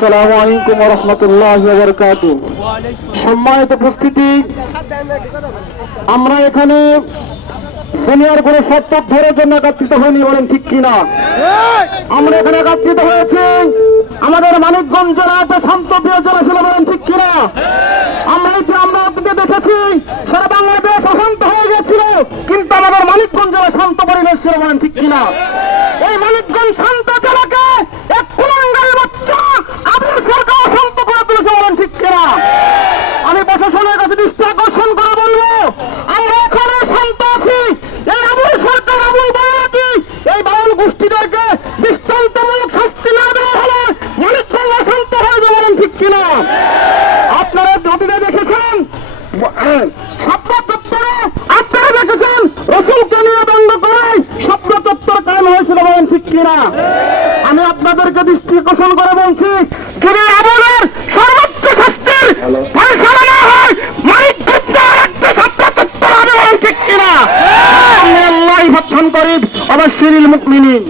আসসালামু আলাইকুম ওয়া রাহমাতুল্লাহি ওয়া বারাকাতুহু। সম্মানিত উপস্থিতি, আমরা এখানে সিনিয়র কোনো সত্য ধরার জন্য একত্রিত হয়নি, বলেন ঠিক কিনা? আমরা এখানে একত্রিত হয়েছি আমাদের মানিকগঞ্জ জেলা একটা শান্তপ্রিয় জেলা ছিল, বলেন ঠিক কিনা? আমরা অতীতে দেখেছি সারা বাংলাদেশ অশান্ত হয়ে গেছিল, কিন্তু আমাদের মানিকগঞ্জ জেলা শান্ত পরিবেশ ছিল, বলেন ঠিক কিনা? এই মানিকগঞ্জ শান্ত জেলাকে এক কুলাঙ্গারের বাচ্চা আবুল সরকার অশান্ত করে তুলেছে, বলেন ঠিক কিনা? আমি প্রশাসনের কাছে দৃষ্টি আকর্ষণ করে বলবো, আমরা এখানে শান্ত আছি। এই আবুল সরকার, আবুল বায়াতি, এই বাউল গোষ্ঠীদেরকে দৃষ্টান্তমূলক শাস্তি না দেওয়া হলে মানিকগঞ্জ অশান্ত হয়ে যাবে, বলেন ঠিক কিনা? আপনারা অতীতে দেখেছেন স্বপ্ন চত্বরে, আপনারা দেখেছেন রসুলকে নিয়ে ব্যঙ্গ করে স্বপ্ন চত্বর কায়েম হয়েছিল, বলেন ঠিক কিনা? আমি আপনাদেরকে দৃষ্টি আকর্ষণ করে বলছি, যদি আবুলের সর্বোচ্চ শাস্তির ফয়সালা না হয় মানিকগঞ্জের একটা স্বপ্ন চত্বর হবে, বলেন ঠিক কিনা? আল্লাহ ভক্ষণ করিব অবশ্যিল মুমিনিন।